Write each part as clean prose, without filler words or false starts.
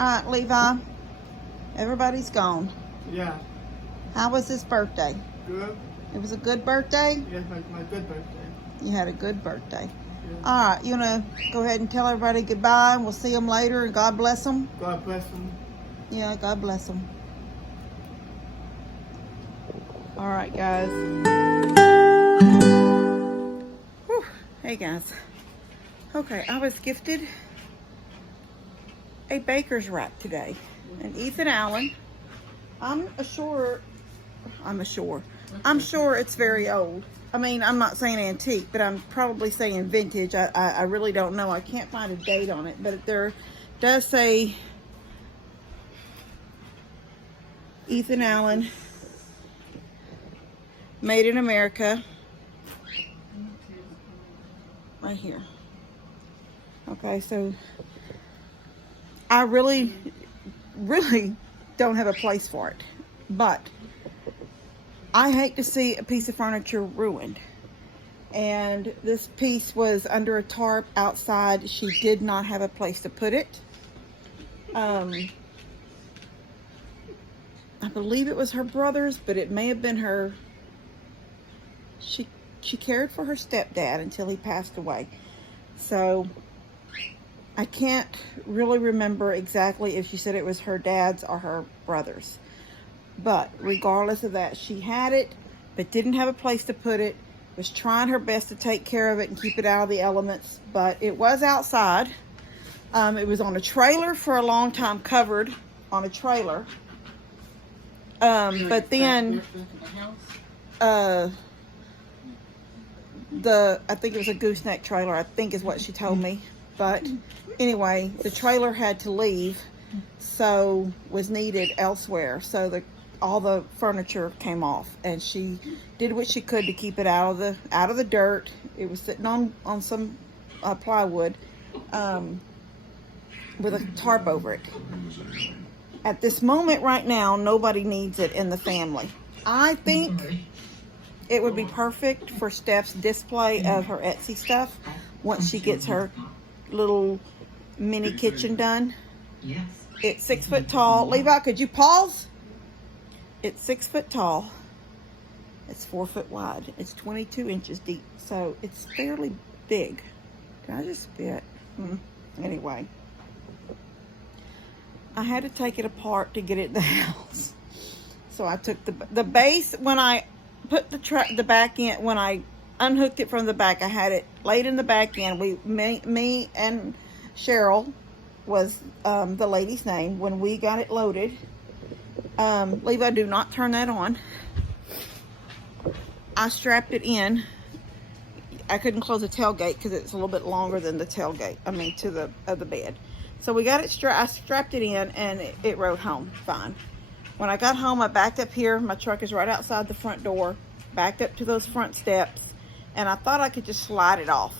Alright, Levi. Everybody's gone. Yeah. How was this birthday? Good. It was a good birthday? Yes, my good birthday. You had a good birthday. Yeah. Alright, you want to go ahead and tell everybody goodbye and we'll see them later and God bless them? God bless them. Yeah, God bless them. Alright, guys. Whew. Hey, guys. Okay, I was gifted a baker's rack today. And Ethan Allen, I'm sure it's very old. I mean, I'm not saying antique, but I'm probably saying vintage. I really don't know. I can't find a date on it, but there does say Ethan Allen, made in America, right here. Okay, so I really don't have a place for it, but I hate to see a piece of furniture ruined. And this piece was under a tarp outside. She did not have a place to put it. I believe it was her brother's, but it may have been her. She cared for her stepdad until he passed away. So I can't really remember exactly if she said it was her dad's or her brother's. But regardless of that, she had it, but didn't have a place to put it. Was trying her best to take care of it and keep it out of the elements, but it was outside. It was on a trailer for a long time, covered on a trailer. But then, I think it was a gooseneck trailer, I think is what she told me. But anyway, the trailer had to leave, so was needed elsewhere. So all the furniture came off, and she did what she could to keep it out of the dirt. It was sitting on some plywood with a tarp over it. At this moment right now, nobody needs it in the family. I think it would be perfect for Steph's display of her Etsy stuff once she gets her little mini kitchen done. Yes. It's 6 foot tall. Levi, could you pause? It's 6 foot tall. It's 4 foot wide. It's 22 inches deep. So it's fairly big. Can I just spit? Anyway. I had to take it apart to get it in the house. So I took the base, when I put the back end, when I unhooked it from the back, I had it laid in the back end. Me and Cheryl was the lady's name when we got it loaded. Levi, do not turn that on. I strapped it in. I couldn't close the tailgate because it's a little bit longer than the tailgate. I mean, to the bed. So we got it I strapped it in, and it rode home fine. When I got home, I backed up here. My truck is right outside the front door. Backed up to those front steps, and I thought I could just slide it off.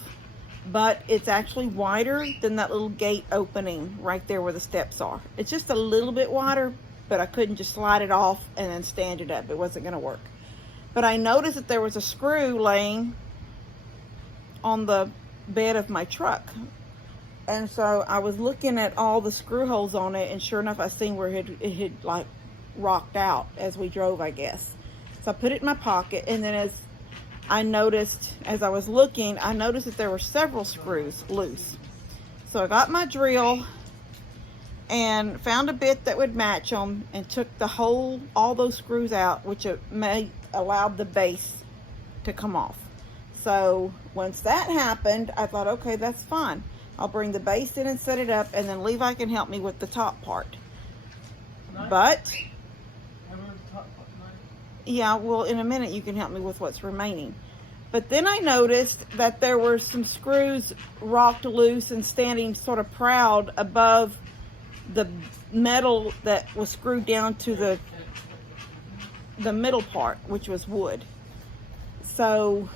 But it's actually wider than that little gate opening right there where the steps are. It's just a little bit wider, but I couldn't just slide it off and then stand it up. It wasn't going to work. But I noticed that there was a screw laying on the bed of my truck. And so I was looking at all the screw holes on it, and sure enough, I seen where it had like rocked out as we drove, I guess. So I put it in my pocket, and then as I was looking, I noticed that there were several screws loose. So I got my drill and found a bit that would match them, and took all those screws out, which allowed the base to come off. So once that happened, I thought, okay, that's fine. I'll bring the base in and set it up, and then Levi can help me with the top part. But yeah, well, in a minute you can help me with what's remaining. But then I noticed that there were some screws rocked loose and standing sort of proud above the metal that was screwed down to the middle part, which was wood. So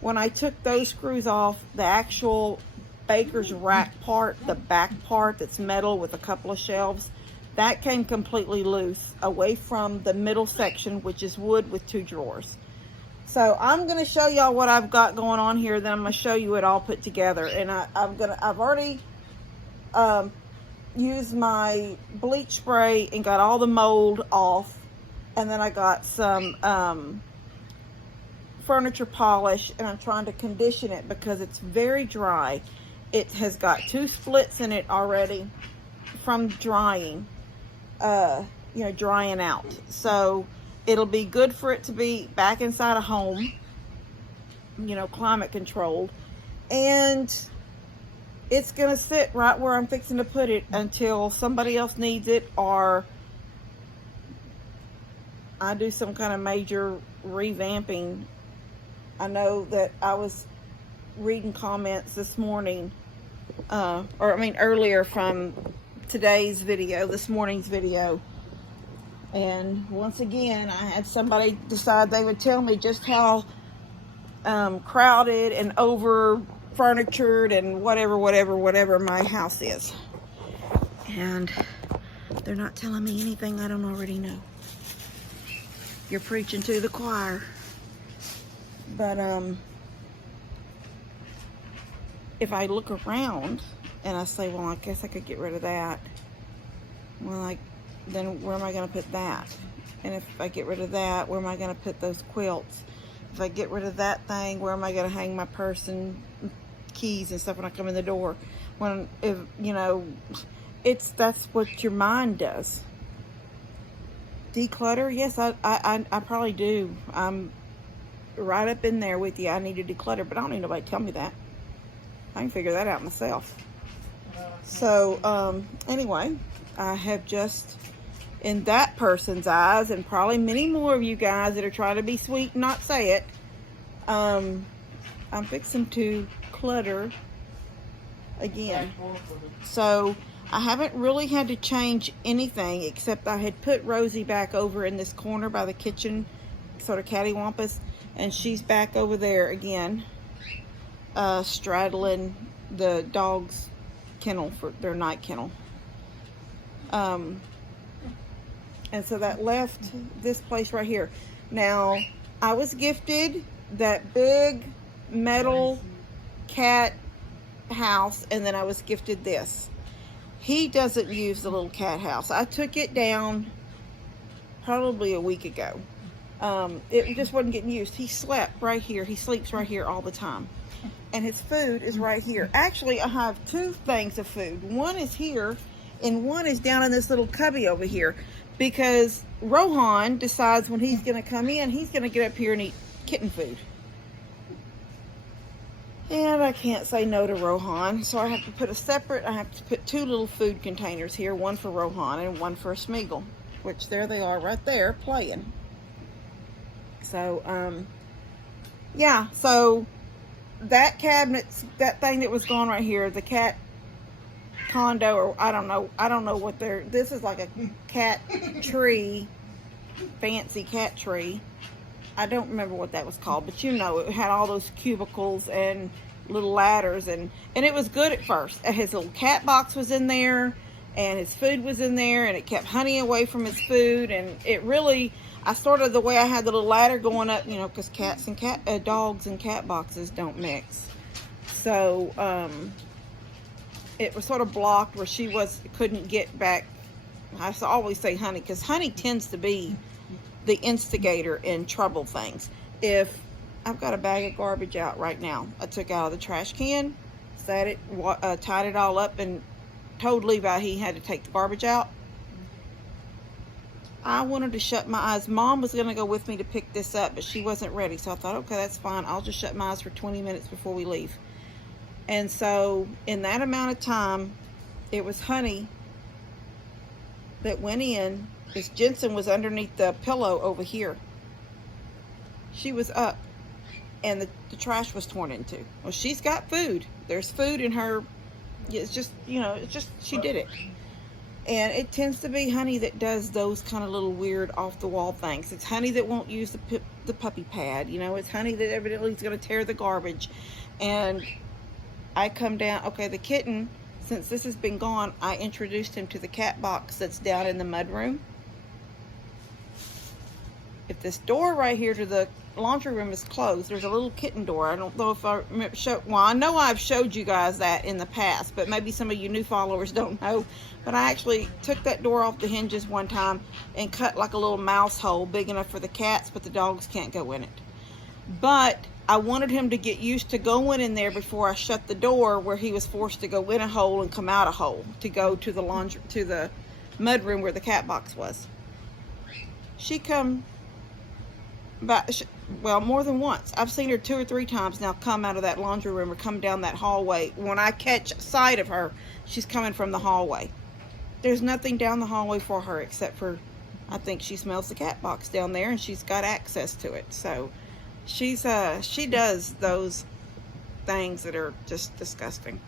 when I took those screws off, the actual baker's rack part, the back part that's metal with a couple of shelves, that came completely loose away from the middle section, which is wood with 2 drawers. So I'm going to show y'all what I've got going on here. Then I'm going to show you it all put together. And I've already, used my bleach spray and got all the mold off. And then I got some furniture polish, and I'm trying to condition it because it's very dry. It has got 2 splits in it already from drying, drying out. So it'll be good for it to be back inside a home, climate controlled. And it's going to sit right where I'm fixing to put it until somebody else needs it, or I do some kind of major revamping. I know that I was reading comments this morning, earlier from today's video, this morning's video. And once again, I had somebody decide they would tell me just how crowded and over furnitured and whatever my house is. And they're not telling me anything I don't already know. You're preaching to the choir. But if I look around and I say, well, I guess I could get rid of that. Well, then where am I going to put that? And if I get rid of that, where am I going to put those quilts? If I get rid of that thing, where am I going to hang my purse and keys and stuff when I come in the door? That's what your mind does. Declutter? Yes, I probably do. I'm right up in there with you. I need to declutter, but I don't need nobody to tell me that. I can figure that out myself. So, anyway, I have just, in that person's eyes, and probably many more of you guys that are trying to be sweet and not say it, I'm fixing to clutter again. So I haven't really had to change anything, except I had put Rosie back over in this corner by the kitchen, sort of cattywampus, and she's back over there again, straddling the dog's kennel for their night kennel. And so that left this place right here. Now, I was gifted that big metal cat house, and then I was gifted this. He doesn't use the little cat house. I took it down probably a week ago. It just wasn't getting used. He slept right here. He sleeps right here all the time. And his food is right here. Actually, I have 2 things of food. One is here, and one is down in this little cubby over here. Because Rohan decides when he's going to come in, he's going to get up here and eat kitten food. And I can't say no to Rohan, so I have to put 2 little food containers here, one for Rohan and one for Smeagol, which there they are right there playing. So, yeah, so that cabinet, that thing that was gone right here, the cat condo, or I don't know what this is, like a cat tree, fancy cat tree. I don't remember what that was called, but it had all those cubicles and little ladders, and it was good at first. His little cat box was in there, and his food was in there, and it kept Honey away from his food, and it really, the way I had the little ladder going up, because cats and dogs and cat boxes don't mix. So, it was sort of blocked where she couldn't get back. I always say Honey, because Honey tends to be the instigator in trouble things. If I've got a bag of garbage out right now, I took out of the trash can, set it, tied it all up, and told Levi he had to take the garbage out. I wanted to shut my eyes. Mom was going to go with me to pick this up, but she wasn't ready. So I thought, okay, that's fine. I'll just shut my eyes for 20 minutes before we leave. And so in that amount of time, it was Honey that went in. This Jensen was underneath the pillow over here. She was up, and the trash was torn into. Well, she's got food. There's food in her. It's just, she did it. And it tends to be Honey that does those kind of little weird off-the-wall things. It's Honey that won't use the puppy pad. It's Honey that evidently is going to tear the garbage. And I come down, okay, the kitten, since this has been gone, I introduced him to the cat box that's down in the mudroom. if this door right here to the laundry room is closed, there's a little kitten door. I don't know if I remember well, I know I've showed you guys that in the past, but maybe some of you new followers don't know. But I actually took that door off the hinges one time and cut like a little mouse hole big enough for the cats, but the dogs can't go in it. But I wanted him to get used to going in there before I shut the door, where he was forced to go in a hole and come out a hole to go to the laundry, to the mud room where the cat box was. She come about, well, more than once. I've seen her 2 or 3 times now come out of that laundry room or come down that hallway. When I catch sight of her, she's coming from the hallway. There's nothing down the hallway for her except for, I think she smells the cat box down there and she's got access to it. So she does those things that are just disgusting.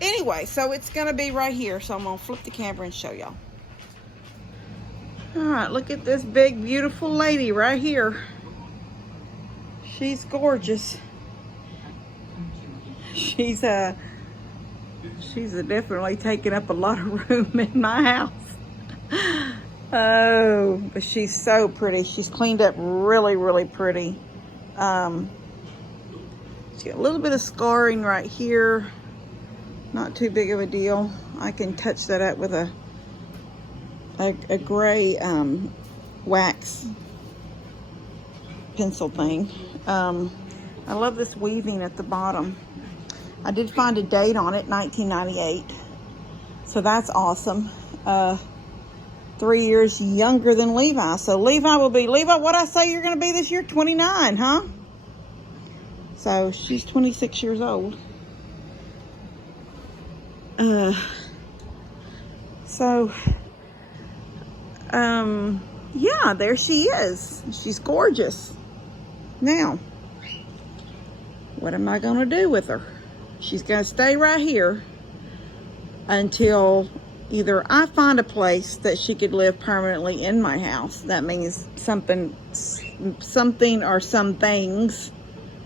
Anyway, so it's gonna be right here, so I'm gonna flip the camera and show y'all. All right, look at this big beautiful lady right here. She's gorgeous. She's definitely taking up a lot of room in my house. Oh, but she's so pretty. She's cleaned up really, really pretty. She's got a little bit of scarring right here. Not too big of a deal. I can touch that up with a gray wax pencil thing. I love this weaving at the bottom. I did find a date on it, 1998. So that's awesome. 3 years younger than Levi. So Levi, what I say you're going to be this year? 29, huh? So she's 26 years old. Yeah, there she is. She's gorgeous. Now, what am I going to do with her? She's going to stay right here until either I find a place that she could live permanently in my house. That means something or some things,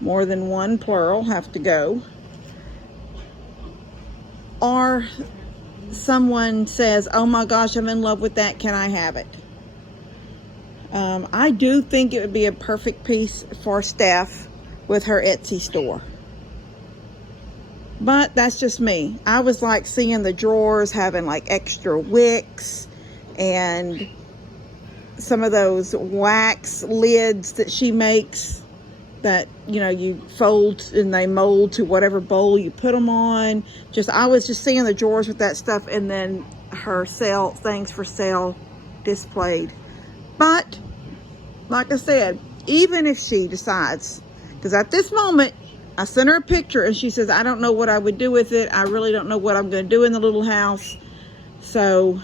more than one plural, have to go. Or someone says, oh my gosh, I'm in love with that, can I have it? I do think it would be a perfect piece for Steph with her Etsy store. But that's just me. I was like seeing the drawers having like extra wicks and some of those wax lids that she makes that, you know, you fold and they mold to whatever bowl you put them on. I was just seeing the drawers with that stuff, and then her things for sale displayed. But like I said, even if she decides, because at this moment I sent her a picture and she says, I don't know what I would do with it. I really don't know what I'm going to do in the little house. So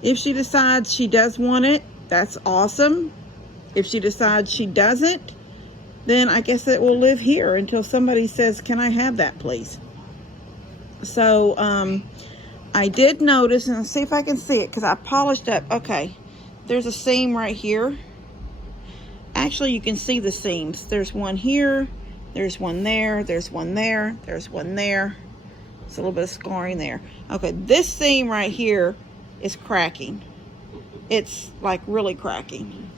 if she decides she does want it, that's awesome. If she decides she doesn't, then I guess it will live here until somebody says, can I have that, please? So I did notice, and I'll see if I can see it because I polished up. Okay, there's a seam right here. Actually, you can see the seams. There's one here, there's one there, there's one there, there's one there. It's a little bit of scarring there. Okay, this seam right here is cracking. It's like really cracking.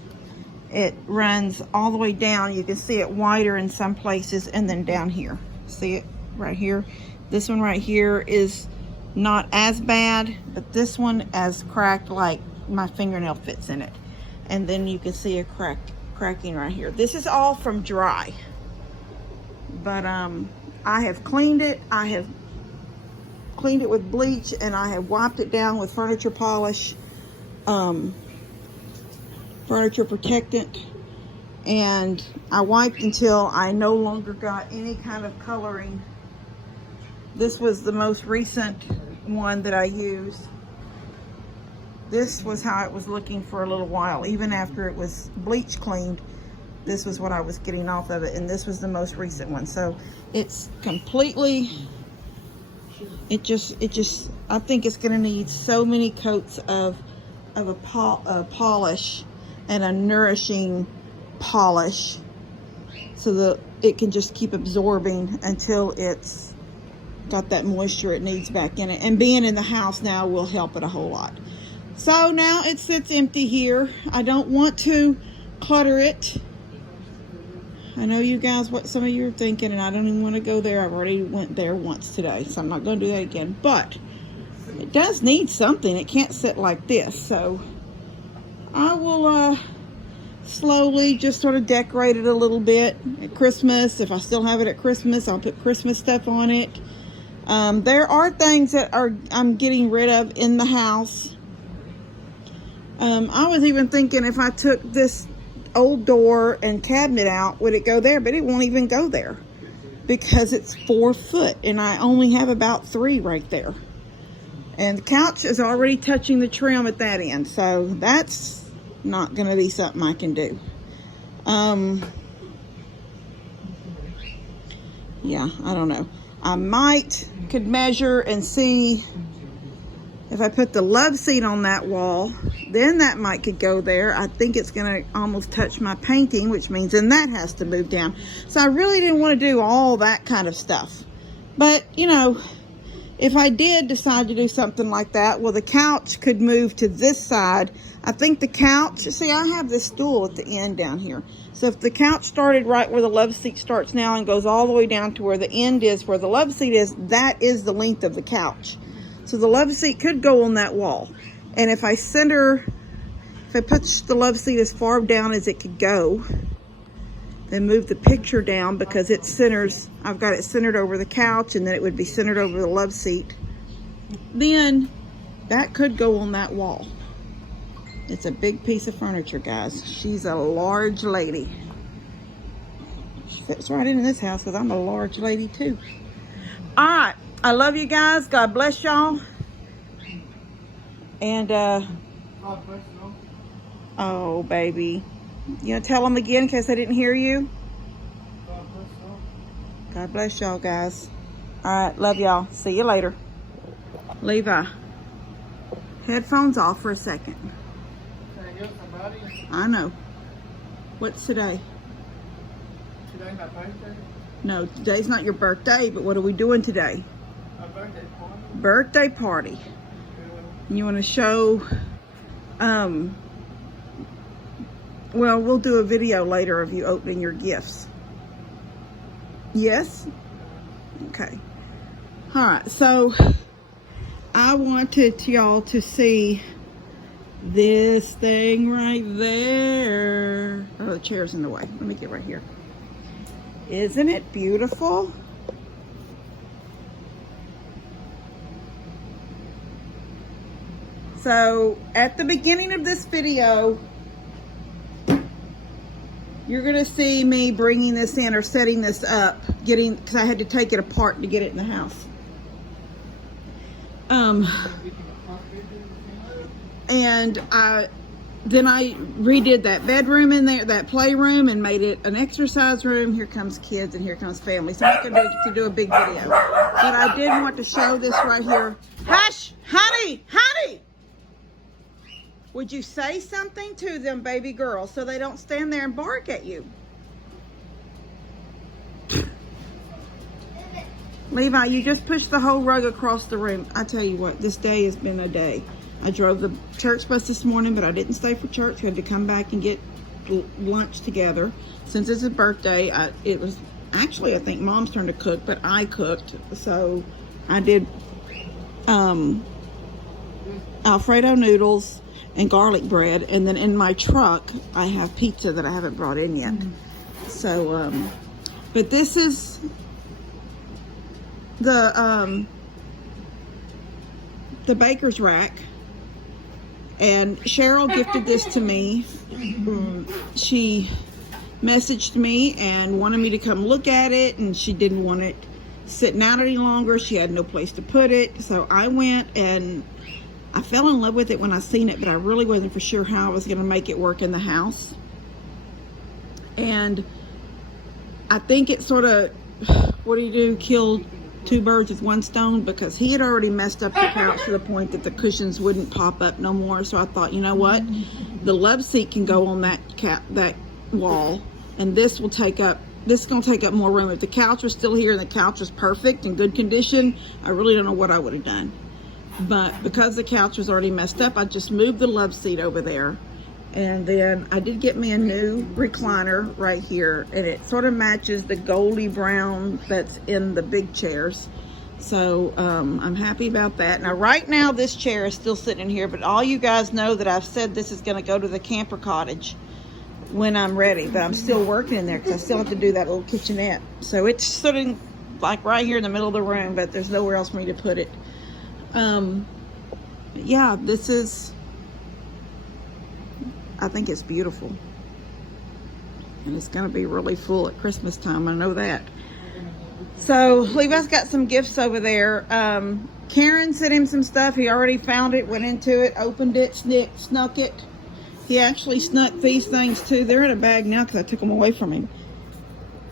It runs all the way down. You can see it wider in some places, and then down here. See it right here? This one right here is not as bad, but this one is cracked like my fingernail fits in it. And then you can see a cracking right here. This is all from dry. But I have cleaned it. I have cleaned it with bleach, and I have wiped it down with furniture polish, furniture protectant, and I wiped until I no longer got any kind of coloring. This was the most recent one that I used. This was how it was looking for a little while. Even after it was bleach cleaned, this was what I was getting off of it, and this was the most recent one. So it's completely, I think it's gonna need so many coats of a polish and a nourishing polish so that it can just keep absorbing until it's got that moisture it needs back in it. And being in the house now will help it a whole lot. So now it sits empty here. I don't want to clutter it. I know you guys, what some of you are thinking, and I don't even want to go there. I've already went there once today, so I'm not going to do that again. But it does need something. It can't sit like this. So I will slowly just sort of decorate it a little bit at Christmas. If I still have it at Christmas, I'll put Christmas stuff on it. There are things that I'm getting rid of in the house. I was even thinking if I took this old door and cabinet out, would it go there? But it won't even go there because it's 4 foot and I only have about 3 right there. And the couch is already touching the trim at that end, so that's not going to be something I can do. Yeah, I don't know. I could measure and see if I put the love seat on that wall, then that could go there. I think it's going to almost touch my painting, which means then that has to move down. So I really didn't want to do all that kind of stuff. But, you know, if I did decide to do something like that, well, the couch could move to this side. I think the couch, see, I have this stool at the end down here. So if the couch started right where the love seat starts now and goes all the way down to where the end is, where the love seat is, that is the length of the couch. So the love seat could go on that wall. And if I push the love seat as far down as it could go, then move the picture down because it centers, I've got it centered over the couch and then it would be centered over the love seat. Then that could go on that wall. It's a big piece of furniture, guys. She's a large lady. She fits right into this house because I'm a large lady too. All right. I love you guys. God bless y'all. And, oh, baby. You gonna tell them again in case I didn't hear you? God bless y'all, guys. All right. Love y'all. See you later. Levi. Headphones off for a second. I know. What's today? Today's my birthday. No, today's not your birthday, but what are we doing today? My birthday party. Birthday party. You want to show, well, we'll do a video later of you opening your gifts. Yes? Okay. All right, so I wanted y'all to see this thing right there. Oh, the chair's in the way. Let me get right here. Isn't it beautiful? So at the beginning of this video, you're going to see me bringing this in or setting this up, because I had to take it apart to get it in the house. And then I redid that bedroom in there, that playroom, and made it an exercise room. Here comes kids and here comes family. So I'm not going to do a big video. But I did want to show this right here. Hush! Honey! Honey! Would you say something to them, baby girl, so they don't stand there and bark at you? Levi, you just pushed the whole rug across the room. I tell you what, this day has been a day. I drove the church bus this morning, but I didn't stay for church. I had to come back and get lunch together. Since it's a birthday, it was actually, I think, Mom's turn to cook, but I cooked. So I did Alfredo noodles and garlic bread. And then in my truck, I have pizza that I haven't brought in yet. So, but this is the baker's rack. And Cheryl gifted this to me. She messaged me and wanted me to come look at it, and she didn't want it sitting out any longer. She had no place to put it. So I went and I fell in love with it when I seen it, but I really wasn't for sure how I was going to make it work in the house. And I think it sort of, what do you do, killed two birds with one stone, because he had already messed up the couch to the point that the cushions wouldn't pop up no more. So I thought, you know what, the love seat can go on that wall, and this will take up, this is going to take up more room. If the couch was still here and the couch was perfect and good condition, I really don't know what I would have done. But because the couch was already messed up, I just moved the love seat over there. And then I did get me a new recliner right here, and it sort of matches the goldy brown that's in the big chairs. So I'm happy about that. Now right now this chair is still sitting in here, but all you guys know that I've said this is going to go to the camper cottage when I'm ready, but I'm still working in there because I still have to do that little kitchenette. So it's sitting like right here in the middle of the room, but there's nowhere else for me to put it. Yeah, this is, I think it's beautiful, and it's going to be really full at Christmas time. I know that. So Levi's got some gifts over there. Karen sent him some stuff. He already found it, went into it, opened it, snuck it. He actually snuck these things too. They're in a bag now because I took them away from him.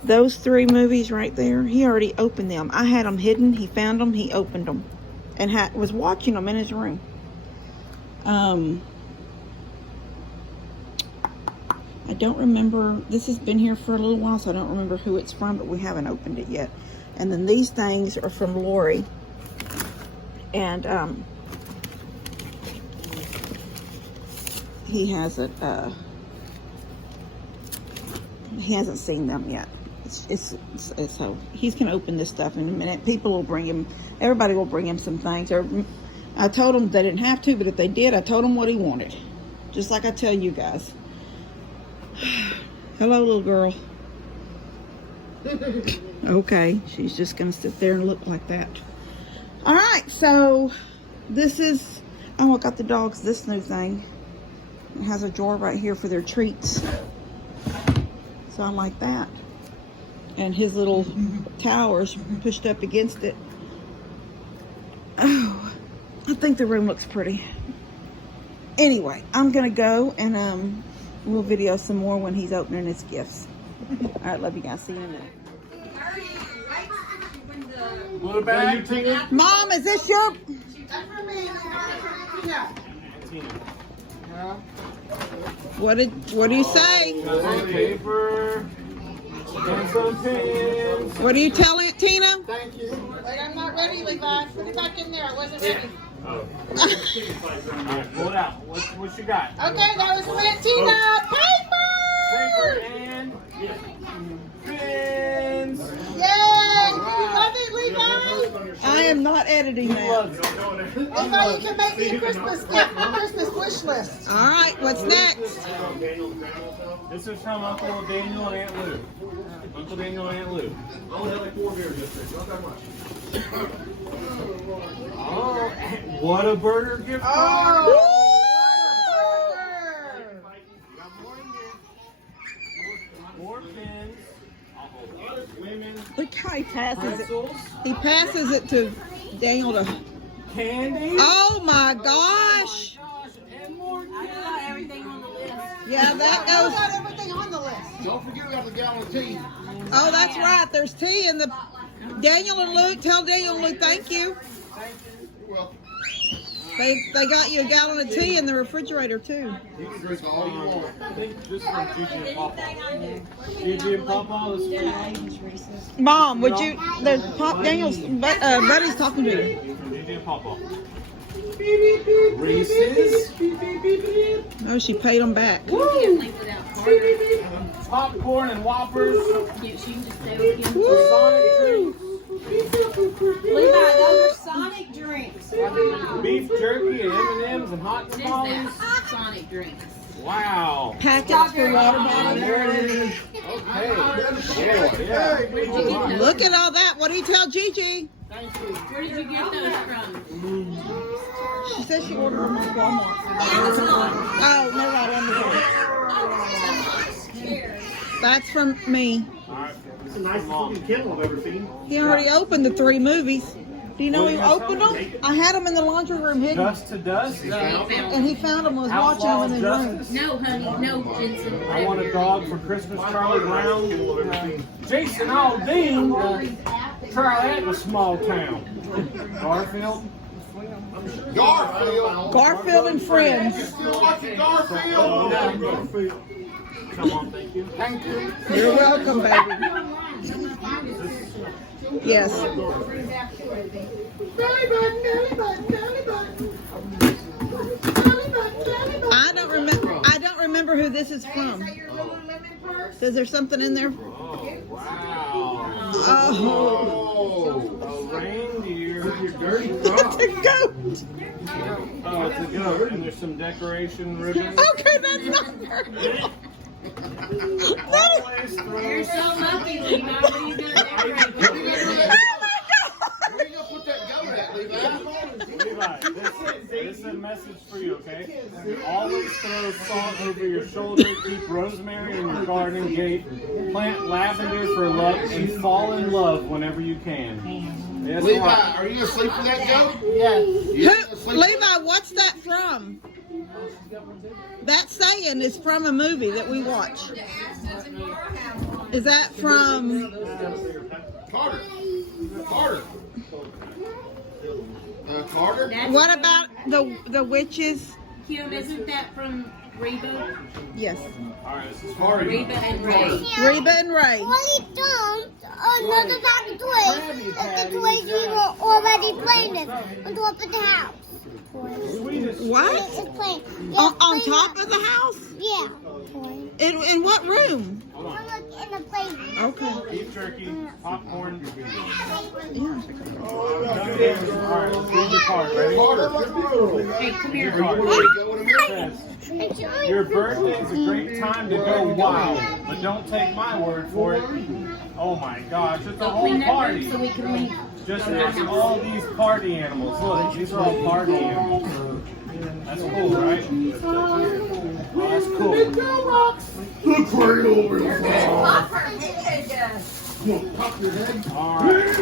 Those 3 movies right there, he already opened them. I had them hidden. He found them. He opened them and was watching them in his room. I don't remember. This has been here for a little while, so I don't remember who it's from, but we haven't opened it yet. And then these things are from Lori. And he hasn't seen them yet. So he's gonna open this stuff in a minute. People will bring him, everybody will bring him some things. Or I told him they didn't have to, but if they did, I told him what he wanted, just like I tell you guys. Hello, little girl. Okay, she's just gonna sit there and look like that. All right, so this is, oh, I got the dogs this new thing. It has a drawer right here for their treats, so I like that. And his little towers pushed up against it. Oh, I think the room looks pretty. Anyway, I'm gonna go and we'll video some more when he's opening his gifts. All right, love you guys. See you in a minute. Blue bag. Mom, is this your? What do you say? Paper. And some pins. What are you telling it, Tina? Thank you. Wait, I'm not ready, Levi. Put it back in there. I wasn't ready. Oh. Pull it out. What you got? Okay, that was it, Tina. Paper Paper! and pins. Yay! You love it, Levi? I am not editing that. Levi, you can make me a Christmas gift, a Christmas wish list. All right, what's next? This is from Uncle Daniel and Aunt Lou. Uncle Daniel and Aunt Lou. I only had like 4 beers yesterday. Not that much. Oh, what a burger gift card! More pins. Women. Look how he passes it. He passes it to Daniel to. Candy. Oh my gosh! And more. I got everything on the list. Yeah, that I goes. got everything on the list. Don't forget we have a gallon of tea. Oh, that's right. There's tea in the. Daniel and Luke, tell Daniel and Luke thank you. Well, They got you a gallon of tea in the refrigerator too. you can drink all you want. I think this is from Gigi and Papa. Gigi and Papa, this is Mom, would you? Daniel's buddy's talking to you. from Gigi and Papa. Reese's. Oh, she paid them back. Popcorn and Whoppers. She can just stay with him. Sonic drinks. Levi, those are Sonic drinks. Beef jerky and M&M's and hot What is tamales. that? Sonic drinks. Wow. Packets for water bottles. There it is. Okay. Yeah. Look at all that. What do you tell Gigi? Thank you. Where did you get those from? She says she ordered them at Walmart. Oh, no, not Amazon. That's from me. Alright. This is the nicest looking kennel I've ever seen. He already opened the 3 movies. Do you know he opened them? I had them in the laundry room hidden. Dust to dust. And he found them and was watching them in his room. Justice. No, honey, no, Jensen. I want a dog for Christmas, Charlie Brown. Jason Aldean. Try that in a small town. Garfield. Garfield and Friends. Still watching Garfield. Come on, thank you. Thank you. You're welcome, baby. Yes. is from? Says there's something in there. Oh, wow. Oh. A reindeer. Your dirty It's a goat. Oh, it's a goat. And there's some decoration ribbons. Okay, that's not very Always throw. You're so lucky, Levi. What are you gonna decorate? What are you gonna do? Where you gonna put that goat at, Levi? Levi, this is a message for you, okay? Always throw salt over your shoulder, keep rosemary in your garden gate, plant lavender for luck, and fall in love whenever you can. Yes, Levi, what? are you gonna sleep with that goat? Who, Levi, what's that from? That saying is from a movie that we watch. Is that from? Carter. Carter. Carter? That's What about the witches? Kim, isn't that from Reba? Yes, Alright, this is for you. Reba and Ray. Reba and Ray. Only don't. Another type of toy. The toys we were already playing with on top of the house. What? It's playing. Yeah, On playing top with- of the house? Yeah. Toy. In what room? Look in the playroom. Okay. Beef jerky, popcorn. Yeah. Alright, let's read your card. Ready? Hey, come here. Your card. It says, your birthday is a great time to go wild, but don't take my word for it. Oh my gosh, it's a Go whole clean that room party. so we can leave. Just ask all these party animals. Look, these are all party animals. That's cool, right? Oh, that's cool. Look right over there. Alright.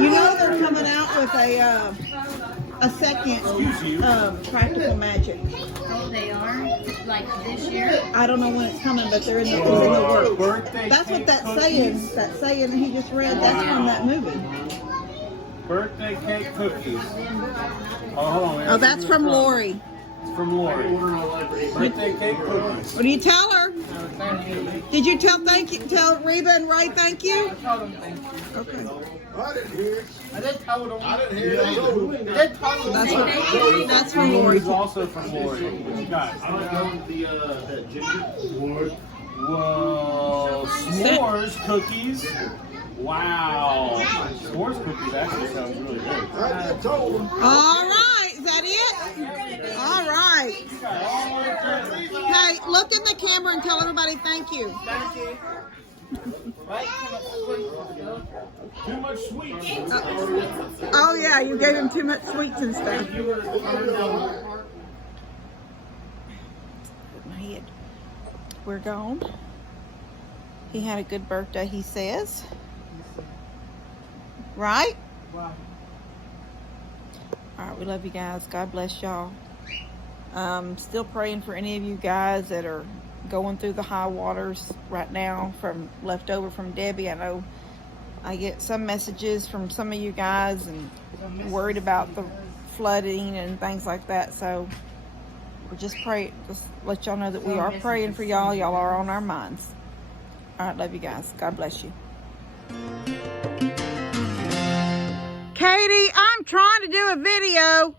You know they're coming out with a second Practical Magic. Oh, they are? Like this year? I don't know when it's coming, but they're in the, it's in the works. Birthday That's what cake that cookies. saying he just read, that's from that movie. Birthday cake cookies. Oh, hold on. Oh, that's from Lori. It's from Lori. Birthday cake cookies. What do you tell her? Did you tell Reba and Ray thank you? Okay. I didn't hear it. I didn't tell them. I didn't hear it either. That's from Lori. It's also from Lori. What you got? I don't know the ginger. Whoa. S'mores cookies. Wow. S'mores cookies actually sounds really good. I just told him. All right, is that it? All right. Hey, look in the camera and tell everybody thank you. Too much sweets. Oh yeah, you gave him too much sweets and stuff. My head. We're gone. He had a good birthday, he says. Right? All right, we love you guys. God bless y'all. Still praying for any of you guys that are going through the high waters right now from leftover from Debbie. I know I get some messages from some of you guys and worried about the flooding and things like that. So we're just let y'all know that we are praying for y'all. Y'all are on our minds. All right, love you guys. God bless you. Katie, I'm trying to do a video.